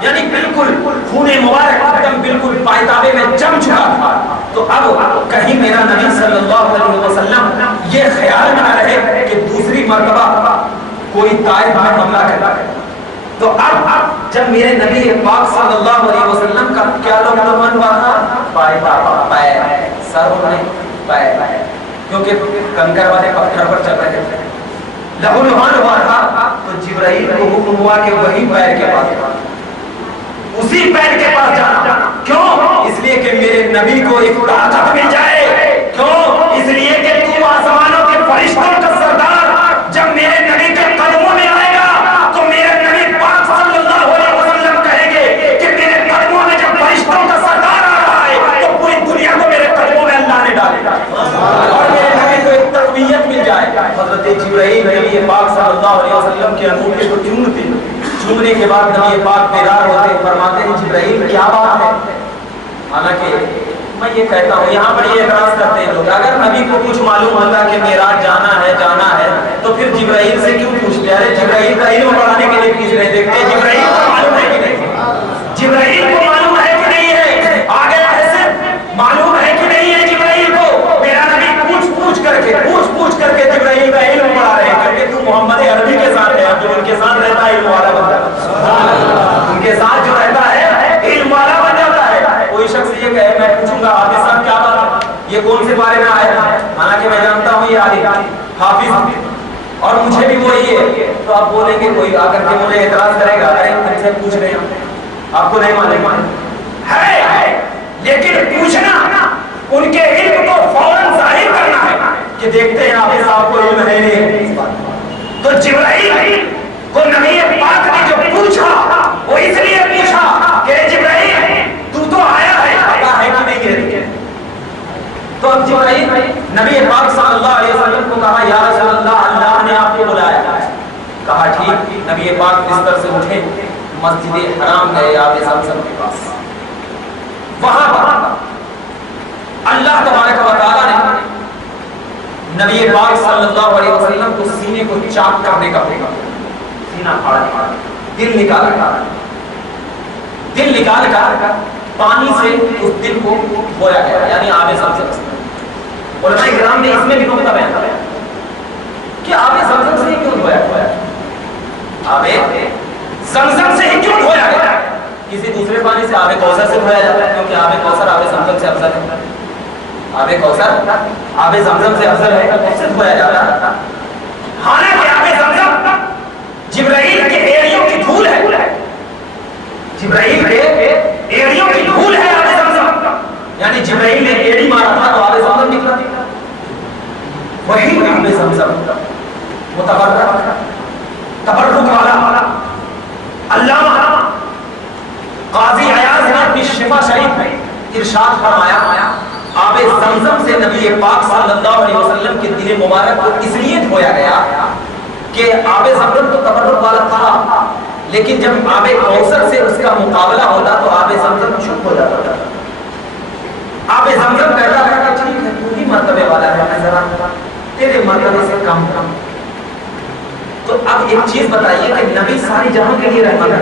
یعنی بالکل خون مبارک ایک دم بالکل پائتابے میں جم چکا تھا. تو اب کہیں میرا نبی صلی اللہ علیہ وسلم یہ خیال نہ رہے کہ دوسری مرتبہ کوئی طائف میں حملہ کرتا ہے. تو اب جب میرے نبی پاک صلی اللہ علیہ وسلم کا کیا لہو ہوا تھا؟ پائتابہ، پیر، سر نہیں پیر، کیونکہ کنکر والے پتھر پر چل رہے تھے. لہو لہان ہوا تھا تو جبرائیل کو حکم ہوا کہ وہی پیر کے پاس، اسی پیر کے پاس جانا. کیوں؟ اس لیے کہ میرے نبی کو ایک طاقت مل جائے. کیوں؟ اس لیے کہ تو آسمانوں کے فرشتوں کا سردار جب میرے نبی کے قدموں میں آئے گا تو میرے نبی پاک صلی اللہ علیہ وسلم کہیں گے کہ میرے قدموں میں جب فرشتوں کا سردار آ رہا ہے تو پوری دنیا کو میرے قدموں میں اللہ نے ڈالے گا اور میرے نبی کو ایک تقویت مل جائے. حضرت جبرائیل نبی پاک صلی اللہ علیہ وسلم کے انگوٹھے کو چومتے، چومنے کے بعد نبی پاک بیدار ہوتے، فرماتے ہیں جبرائیل کیا بات ہے؟ حالانکہ میں یہ کہتا ہوں، یہاں پر یہ اعتراض کرتے ہیں لوگ، اگر نبی کو کچھ معلوم ہوتا کہ معراج جانا ہے تو پھر جبرائیل سے کیوں پوچھتے؟ ارے جبرائیل کا علم بڑھانے کے لیے پوچھ رہے. دیکھتے جبرائیل کو معلوم ہے کہ نہیں، جبرائیل کو معلوم ہے کہ نہیں ہے، آگے ایسے معلوم ہے کہ نہیں ہے جبرائیل کو. میرا نبی پوچھ کر کے جبرائیل کا علم بڑھا رہے ہیں کہ تو محمد عربی کے ساتھ ہے، جو ان کے ساتھ رہتا ہے علم والا بن جاتا ہے، ان کے ساتھ جو رہتا ہے علم والا بن جاتا ہے. کوئی شخص یہ کہے میں پوچھوں گا حافظ صاحب کیا بات ہے، یہ کون سے بارے میں آیا ہے، حالانکہ میں جانتا ہوں یہ عالم حافظ اور مجھے بھی وہی ہے، تو آپ بولیں گے کوئی آ کر کے مجھے اعتراض کرے گا ارے ان سے پوچھ رہے ہیں آپ کو نہیں معلوم ہے. لیکن پوچھنا ان کے علم کو فوراً ظاہر کرنا ہے کہ دیکھتے ہیں حافظ صاحب کو علم ہے نہیں. تو جبرائیل کو نبی پاک نے جو پوچھا وہ اس لیے پوچھا کہ جبرائیل تو آیا ہے، پتا ہے کہ نہیں ہے. تو اب جبرائیل نبی پاک صلی اللہ علیہ وسلم کو کہا یا رسول اللہ، اللہ نے آپ کو بلایا. کہا ٹھیک. نبی پاک بستر سے اٹھے، مسجد حرام گئے آب زمزم کے پاس. وہاں اللہ تبارک و تعالیٰ نے نبی پاک صلی اللہ علیہ وسلم کو سینے کو چاک کرنے کا پھیکا، سینہ پھاڑا، دل نکال کر پانی سے اس دل کو دھویا گیا، یعنی آب زمزم. علماء کرام نے اس میں بھی نقطہ بیان کیا کہ آب زمزم سے ہی کیوں دھویا گیا، آب زمزم سے ہی کیوں دھویا گیا. کسی دوسرے پانی سے آب کوثر سے دھویا جاتا ہے کیونکہ آب کوثر آب زمزم سے افضل ہے. آب کوثر آب زمزم سے افضل ہے، اس سے دھویا جاتا ہے. حالانکہ آب زمزم جبرائیل کے ایڑیوں کی دھول ہے، جبرائیل کے ایڑیوں کی دھول ہے آب زمزم. یعنی جبرائیل نے ایڑی مارا تھا تو آب زمزم نکلا. وہی آب زمزم تبرک والا علامہ قاضی عیاض نے اپنی شفا شریف میں ارشاد فرمایا آب زمزم سے نبی پاک صلی اللہ علیہ وسلم کے دل مبارک کو اس لیے دھویا گیا کہ آب زمزم تو تبرک والا تھا، لیکن جب آب کوثر سے اس کا مقابلہ ہوتا تو آب زمزم چپ ہو جاتا تھا۔ آب زمزم کہتا ہے کہ ٹھیک ہے تو ہی مرتبے والا ہے، میں ذرا تیرے مرتبے سے کم کم۔ تو اب ایک چیز بتائیے کہ نبی ساری جہاں کے لیے رحمت ہے،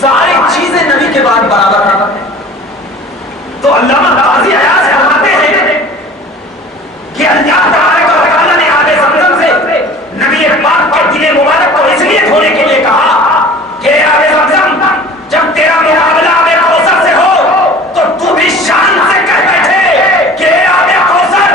ساری چیزیں نبی کے بعد برابر ہیں۔ تو علامہ قاضی عیاض فرماتے ہیں کہ اللہ تبارک و تعالیٰ نے آب زمزم سے نبی پاک کے دل مبارک کو اس لیے دھونے کے لیے کہا کہ آب زمزم جب تیرا مقابلہ آب کوثر سے ہو تو تو بھی شان سے کہہ بیٹھے کہ آب کوثر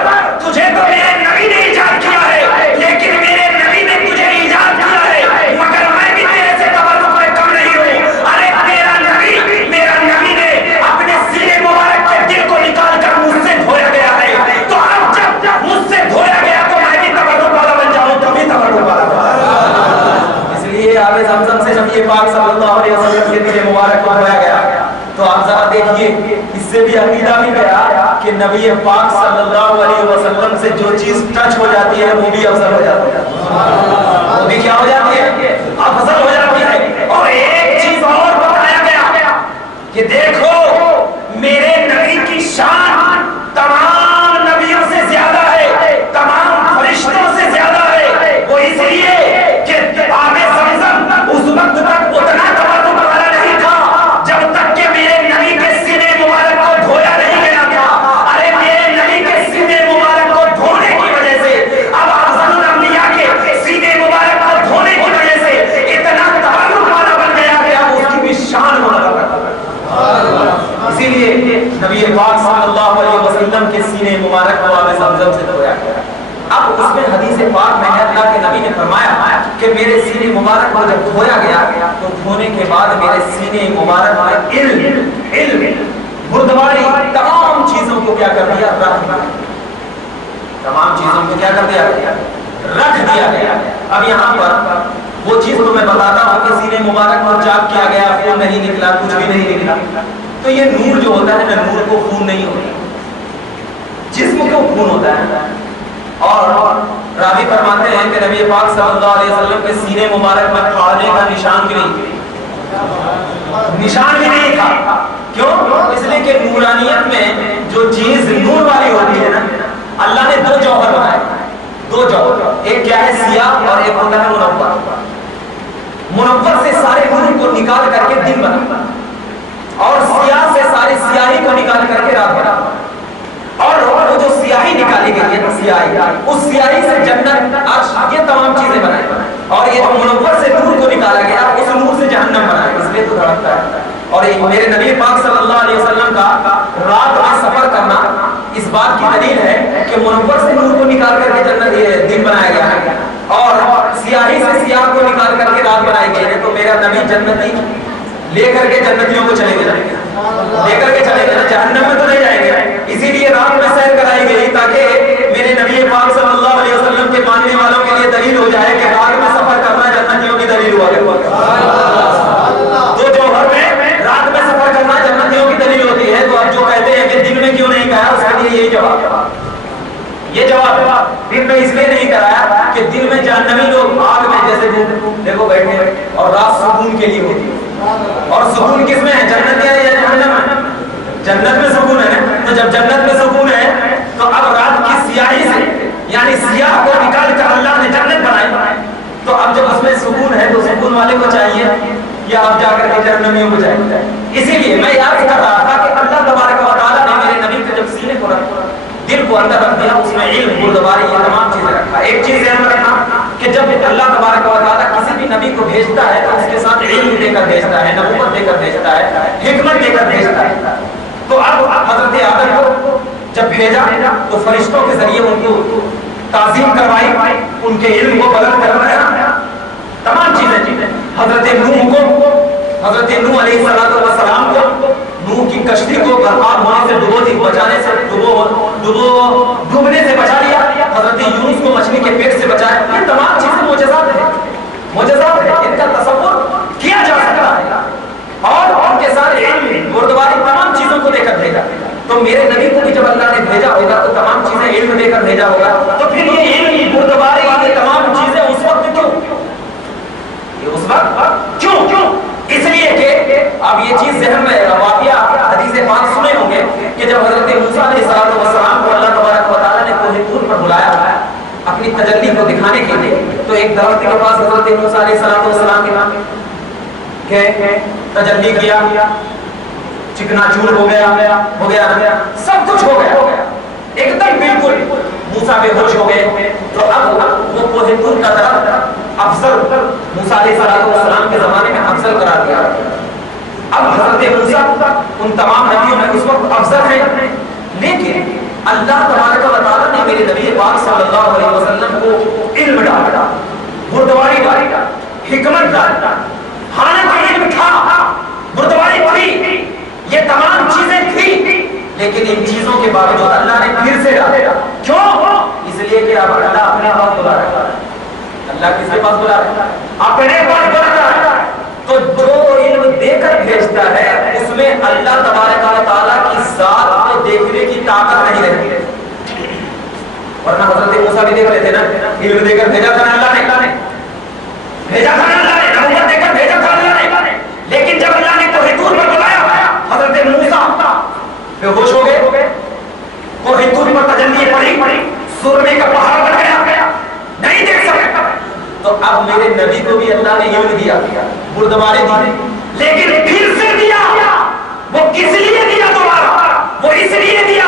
تجھے تو میرے نبی نے ایجاد کیا ہے، لیکن میرے نبی نے تجھے ایجاد کیا ہے، مگر میں بھی تیرے سے تبرک میں کم نہیں ہوں۔ ارے تیرا نبی، میرا نبی نے اپنے سینے مبارک کے دل کو نکال کر مجھ سے دھویا گیا ہے، تو اب جب مجھ سے دھویا گیا تو میں بھی تبرک والا بن جاؤں، تبھی تبرک والا بن جاؤں۔ اس لیے آب زمزم سے نبی پاک صلی اللہ علیہ وسلم کے دل مبارک کو دھویا گیا۔ تو آپ ذرا دیکھیے، اس سے بھی عقیدہ بھی گیا کہ نبی پاک صلی اللہ علیہ وسلم سے جو چیز ٹچ ہو جاتی ہے وہ بھی افضل ہو جاتی ہے، وہ بھی کیا ہو جاتی ہے؟ افضل ہو جاتی ہے۔ اور ایک چیز اور بتایا گیا کہ دیکھو میرے نبی کی شان تمام نبیوں سے زیادہ ہے، تمام فرشتوں سے زیادہ ہے۔ وہ اس لیے کہ آب زمزم اس وقت تک اتنا تبرک والا نہیں تھا جب تک کہ میرے نبی کے سینے مبارک کو دھویا نہیں گیا تھا۔ ارے میرے نبی کے سینے مبارک کو دھونے کی وجہ سے اب افضل الانبیاء کے سینے مبارک کو دھونے کی وجہ سے اتنا تبرک والا بن گیا کہ اب اس کی بھی شان ہونا لگا۔ اسی لیے نبی پاک صلی اللہ علیہ وسلم کے سینے مبارک کو آب زمزم سے دھویا گیا۔ اب اس میں حدیث پاک میں اللہ کے نبی نے فرمایا کہ میرے سینے مبارک کو جب دھویا گیا تو دھونے کے بعد میرے سینے مبارک میں علم بردباری تمام چیزوں کو کیا کر دیا؟ رکھ دیا۔ تمام چیزوں کو کیا کر دیا؟ رکھ دیا گیا۔ اب یہاں پر وہ چیز تو میں بتاتا ہوں کہ سینے مبارک پر چاک کیا گیا، خون نہیں نکلا، کچھ بھی نہیں نکلا، تو یہ نور جو ہوتا ہے نا، نور کو خون نہیں ہوتا، جسم کو خون ہوتا ہے۔ اور راوی فرماتے ہیں کہ نبی پاک صلی اللہ علیہ وسلم کے سینے مبارک میں پھاڑنے کا نشان بھی نہیں تھا۔ کیوں؟ اس لیے کہ نورانیت میں جو چیز نور والی ہوتی ہے نا، اللہ نے دو جوہر بنائے، دو جوہر، ایک کیا ہے سیاہ اور ایک ہوتا ہے منور۔ منور سے سارے نور کو نکال کر کے دن بنا، اور سیاہ سے ساری سیاہی کو نکال کر کے رات بنا۔ اور وہ جو سیاہی نکالی گئی ہے، سیاہی، اس سیاہی سے جنت، عرش، یہ تمام چیزیں بنائی، اور یہ جو منور سے نور کو نکالا گیا اس نور سے جہنم بنایا، اس لیے تو دھڑکتا ہے۔ اور میرے نبی پاک صلی اللہ علیہ وسلم کا رات میں سفر کرنا اس بات کی دلیل ہے کہ منور سے نور کو نکال کر کے جنت دن بنایا گیا ہے، اور سیاہی سے سیاہ کو نکال کر کے رات بنائی گئی ہے۔ تو میرا نبی جنتی لے کر کے جنتیوں کو چلے گئے، لے کر کے چلے گئے، جہنم میں تو نہیں جائیں گے۔ اسی لیے رات میں سیر کرائی گئی تاکہ میرے نبی پاک صلی اللہ علیہ وسلم کے ماننے والوں کے لیے دلیل ہو جائے کہ رات میں سفر کرنا جنتیوں کی دلیل ہوا کرتا۔ دو جوہر میں رات میں سفر کرنا جنتیوں کی دلیل ہوتی ہے۔ تو اب جو کہتے ہیں کہ دن میں کیوں نہیں کہا، اس کے لیے یہی جواب ہے، یہ جواب ہے۔ دن میں اس لیے نہیں کرایا کہ دن میں جہنمی لوگ آگ میں جیسے دیکھو بیٹھے، اور رات سکون کے لیے ہوتی ہے، اور سکون کس میں ہے؟ جنت یا جہنم میں؟ جنت میں سکون ہے۔ تو جب جنت میں سکون ہے تو اب رات کی سیاہی سے، یعنی سیاہ کو نکال کر اللہ نے جنت بنائی، تو اب جب اس میں سکون ہے تو سکون والے کو چاہیے یا اب جا کر کے جہنمیوں کو چاہیے؟ اسی لیے میں یاد کر رہا تھا کہ اللہ تبارک و تعالیٰ نے میرے نبی کے جب سینے کو رکھا، دل کو اندر رکھ دیا، اس میں علم، بردباری، یہ تمام چیزیں رکھا۔ ایک چیز ذہن میں رکھنا کہ جب اللہ تبارک و تعالیٰ کسی بھی نبی کو بھیجتا ہے تو اس کے ساتھ علم دے کر بھیجتا ہے، نبوت دے کر بھیجتا ہے، حکمت دے کر بھیجتا ہے۔ تو اب حضرت آدم کو جب بھیجا تو فرشتوں کے ذریعے ان کو تعظیم کروائی، ان کے علم کو بلند کروایا، تمام چیزیں۔ حضرت نوح علیہ السلام کو، نوح کی کشتی کو برباد ہونے سے، ڈوبنے سے بچا لیا۔ حضرت یونس کو مچھلی کے پیٹ سے بچایا۔ یہ تمام چیزیں معجزات ہیں، معجزات ہیں، ان کا تصور کیا جا سکتا ہے، اور ان کے ساتھ علم، بردباری، تمام چیزوں کو لے کر بھیجا۔ تو میرے نبی بھیجا ہوگا تو پھر یہ علم بردباری یہ تمام چیزیں اس وقت کیوں؟ یہ اس وقت کیوں؟ اس لیے کہ اب یہ چیز ذہن میں واقعہ حدیث پاک سنے ہوں گے کہ جب حضرت موسیٰ علیہ السلام کو اللہ تبارک و تعالیٰ نے کوہ طور پر بلایا اپنی تجلی کو دکھانے کے لیے، تو ایک درخت کے پاس حضرت موسیٰ علیہ السلام کے تجلی کیا، چکنا چور ہو گیا، سب کچھ ہو گیا ایک دم بالکل، موسیٰ بے ہوش ہو گئے. تو اب وہ کوہ طور کا درخت افضل موسیٰ علیہ السلام کے زمانے میں افضل قرار دیا. اب حضرت موسیٰ ان تمام نبیوں میں اس وقت افضل ہیں، لیکن اللہ تبارک و تعالیٰ نے میرے نبی پاک صلی اللہ علیہ وسلم کو علم ڈالا، بردباری ڈالا، حکمت ڈالا. حالانکہ علم تھا، بردباری تھی، یہ تمام چیزیں تھی، لیکن ان چیزوں کے باوجود اللہ نے پھر سے ڈالا. کیوں؟ اس لیے کہ اب اللہ اپنے پاس بلا رہا ہے. اللہ کس کے پاس بلا رہا ہے؟ اپنے پاس بلا رہا ہے. تو جو علم دے کر بھیجتا ہے اس میں اللہ تبارک و تعالیٰ کی ذات کو دیکھنے کی طاقت نہیں رہتی. ورنہ حضرت موسیٰ بھی دیکھ لیتے نا، علم دے کر بھیجا تھا اللہ نے، نبوت دے کر بھیجا تھا اللہ نے، لیکن جب اللہ نے کوہ طور پر بلایا حضرت موسیٰ بے ہوش ہو گئے، کوہ طور پر تجلی پڑی، سرمے کا پہاڑ بن گیا، نہیں دیکھ سکتا. تو اب میرے نبی کو بھی اللہ نے علم دیا، بردباری دی، لیکن پھر سے دیا. وہ کس لیے دیا دوبارہ؟ وہ اس لیے دیا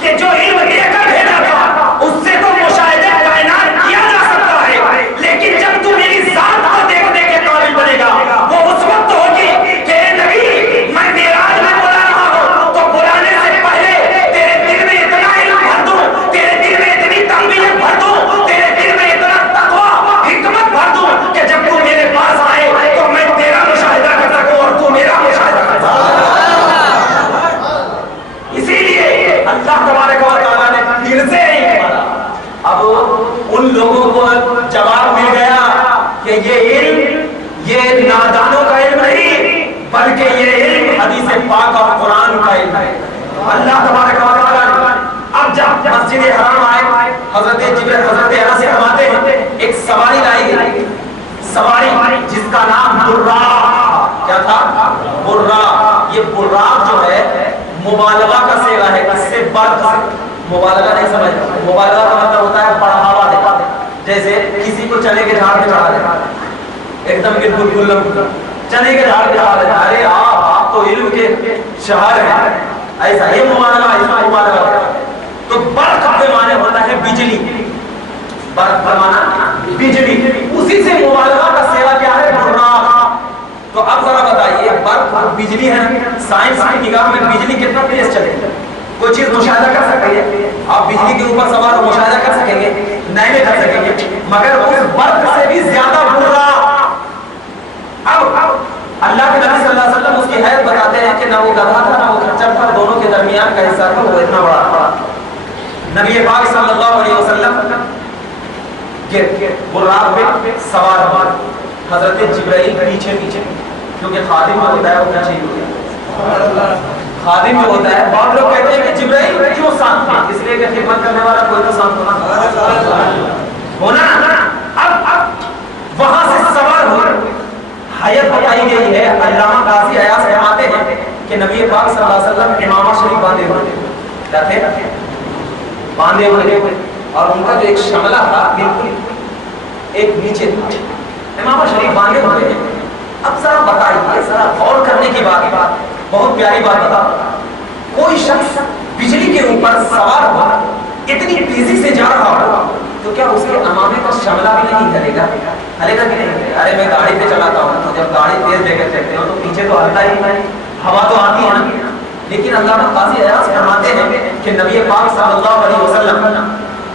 کہ جو علم دے کر بھیجا تھا اس سے تو مشاہدہ کائنات کیا جا سکتا ہے، لیکن جب تو میری ذات کو دیکھنے کے قابل بنے گا وہ اس وقت ہوگی کہ اے نبی میں معراج میں بلا رہا ہوں، تو بلانے سے پہلے تیرے دل میں اتنا علم بھر دوں، تیرے دل میں اتنی تربیت بھر دوں، تیرے دل میں اتنا تقویٰ حکمت بھر دوں کہ جب تو میرے پاس آئے تو میں تیرا مشاہدہ کر سکوں اور تو میرا مشاہدہ کر سکوں. اسی لیے اللہ تبارک و تعالیٰ نے پھر سے اب ان لوگوں کو جواب مل گیا کہ یہ علم یہ نادانوں کا علم نہیں بلکہ یہ علم حدیث پاک اور قرآن کا علم ہے. اللہ تبارک و تعالیٰ نے اب جب مسجد حرام آئے حضرت انس سے فرماتے ہیں ایک سواری لائی گئی، سواری جس کا نام براق. کیا تھا؟ براق. یہ براق جو ہے مبالغہ کا صیغہ ہے، کس سے برق سے. مبالغہ نہیں سمجھتا، مبالغہ کا مطلب ہوتا ہے بڑھاوا دینا، جیسے کسی کو چنے کے جھاڑ پہ چڑھا دینا، ایک دم بالکل چنے کے جھاڑ پہ چڑھا دینا، ارے آپ تو علم کے شہر ہیں، ایسا یہ مبالغہ، ایسا مبالغہ. تو برق کے معنی ہوتا ہے بجلی، برق کا معنی بجلی، اسی سے مبالغہ کا صیغہ کیا ہے؟ براق. تو اب ذرا بتائیے برق بجلی ہے، سائنس کی نگاہ میں بجلی کتنا تیز چلے گی؟ کوئی چیز مشاہدہ کر سکتے ہیں؟ آپ بجلی کے اوپر سوار مشاہدہ کر سکیں گے؟ نہیں کر سکیں گے، مگر اس برق سے بھی زیادہ براق. اب اللہ کے نبی صلی اللہ علیہ وسلم اس کی حیثیت بتاتے ہیں کہ نہ وہ گدھا تھا نہ وہ خچر تھا، دونوں کے درمیان کا حصہ تھا، وہ اتنا بڑا تھا. نبی پاک صلی اللہ علیہ وسلم براق پہ سوار ہوئے، حضرت جبرائیل پیچھے کیونکہ خادم جو ہوتا ہے وہ پیچھے ہی ہوتا ہے. خادم جو ہوتا ہے، بعض لوگ کہتے ہیں کہ جبرائیل کیوں ساتھ تھا؟ اس لیے کہ خدمت کرنے والا کوئی تو ساتھ ہونا. اب وہاں سے سوار ہوئے، حیت بتائی گئی ہے. علامہ قاضی عیاض فرماتے ہیں کہ نبی پاک صلی اللہ علیہ وسلم امامہ شریف باندھے ہوئے، کیا تھے؟ باندھے ہوئے، اور ان کا جو ایک شملہ تھا بالکل ایک نیچے تھا. امامہ شریف باندھے ہوئے ہیں. اب ذرا بتائیے، ذرا غور کرنے کی بات، بہت پیاری بات بتا. کوئی شخص بجلی کے اوپر سوار ہوا، اتنی تیزی سے جا رہا ہوگا تو کیا اس کے امامے کا شملہ بھی نہیں ہلے گا؟ ہلے گا کہ نہیں؟ ارے میں گاڑی پہ چلاتا ہوں تو جب گاڑی تیز لے کر چلتے ہو تو پیچھے تو ہلتا ہی نہیں، ہوا تو آتی ہے نا. لیکن علامہ قاضی عیاض فرماتے ہیں کہ نبی پاک صلی اللہ علیہ وسلم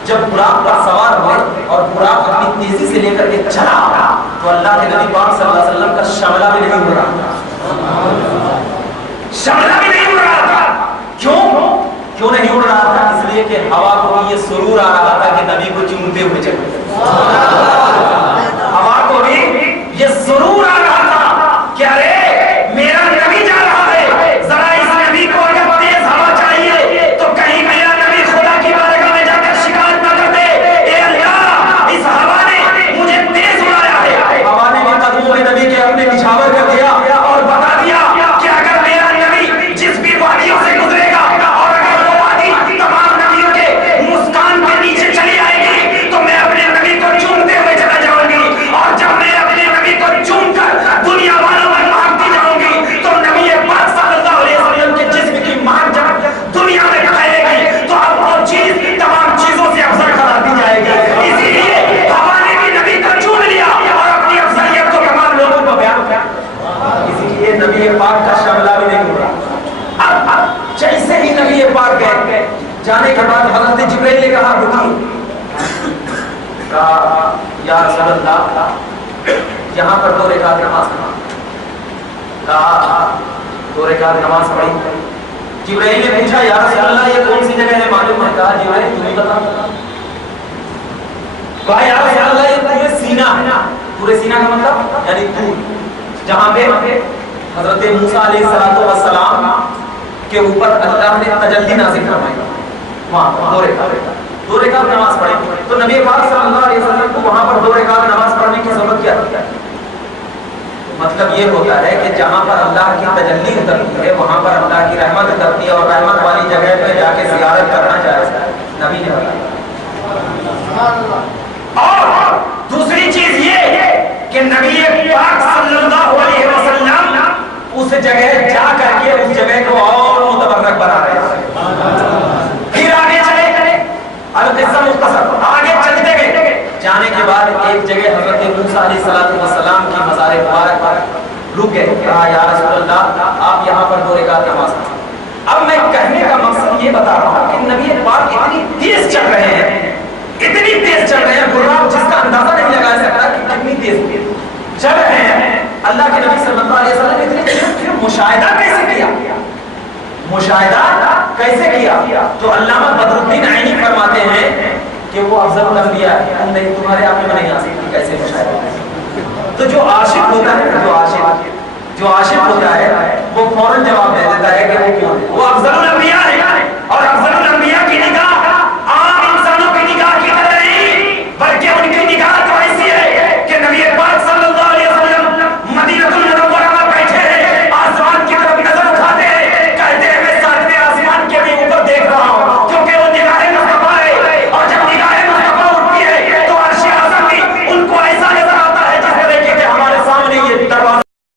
جب براق پر سوار ہوئے اور براق اپنی تیزی سے لے کر کے چلا تو اللہ کے نبی پاک صلی اللہ علیہ وسلم کا شملہ بھی نہیں ہو رہا، شملہ بھی نہیں اڑ رہا تھا. کیوں نہیں اڑ رہا تھا؟ اس لیے کہ ہوا کو یہ سرور آ رہا تھا کہ نبی کو چومتے ہوئے چلے. ہوا کو بھی یہ سرور آ رہا تھا کہ ارے میرا نبی جا رہا ہے، ذرا اس نبی کو اگر تیز ہوا چاہیے تو کہیں میرا نبی خدا کی بارگاہ میں جا کر شکایت وقت حضرت جبرائیل نے کہا رکیے، کہا یا رسول اللہ یہاں پر 2 رکعت نماز پڑھا، کہا 2 رکعت نماز پڑھی۔ جبرائیل نے پوچھا یا رسول اللہ یہ کون سی جگہ ہے معلوم ہے؟ کہا جبرائیل تم ہی بتا۔ کہا یا رسول اللہ یہ پورے سینہ ہے، پورے سینہ کا مطلب یعنی دور، جہاں پہ حضرت موسیٰ علیہ السلام کے اوپر اللہ نے تجلی نازل فرمائی، وہاں 2 رکعت نماز پڑھی۔ تو نبی پاک صلی اللہ علیہ وسلم کو وہاں پر 2 رکعت نماز پڑھنے کی ضرورت کیا تھی؟ مطلب یہ ہوتا ہے کہ جہاں پر اللہ کی تجلی اترتی ہے وہاں پر اللہ کی رحمت اترتی ہے، اور رحمت والی جگہ پہ جا کے زیارت کرنا جائز ہے، نبی نے بتایا۔ اور دوسری چیز یہ ہے کہ نبی پاک صلی اللہ علیہ وسلم اس جگہ جا کر کے اس جگہ کو اور متبرک بنا رہے ہیں۔ پھر آگے چلے کرے القصہ مختصر، آگے چلتے گئے، جانے کے بعد ایک جگہ حضرت موسیٰ علیہ السلام کی مزار مبارک پر رک گئے، کہا یا رسول اللہ آپ یہاں پر 2 رکعت نماز پڑھیں۔ اب میں کہنے کا مقصد یہ بتا رہا ہوں کہ نبی پاک اتنی تیز چل رہے ہیں، اتنی تیز چل رہے ہیں، گراف جس کا اندازہ نہیں لگا سکتا کہ کتنی تیز چل رہے ہیں۔ اللہ کے نبی صلی اللہ علیہ وسلم اتنی پھر مشاہدہ کیسے کیا؟ مشاہدہ کیسے کیا؟ تو علامہ بدر الدین عینی فرماتے ہیں کہ وہ افضل الانبیاء ہے، نہیں تمہارے آپ میں نہیں آ سکتی کیسے مشاہدہ۔ تو جو عاشق ہوتا ہے، جو عاشق ہوتا ہے وہ فوراً جواب دے دیتا ہے کہ وہ کون ہے، وہ افضل الانبیاء ہے، اور افضل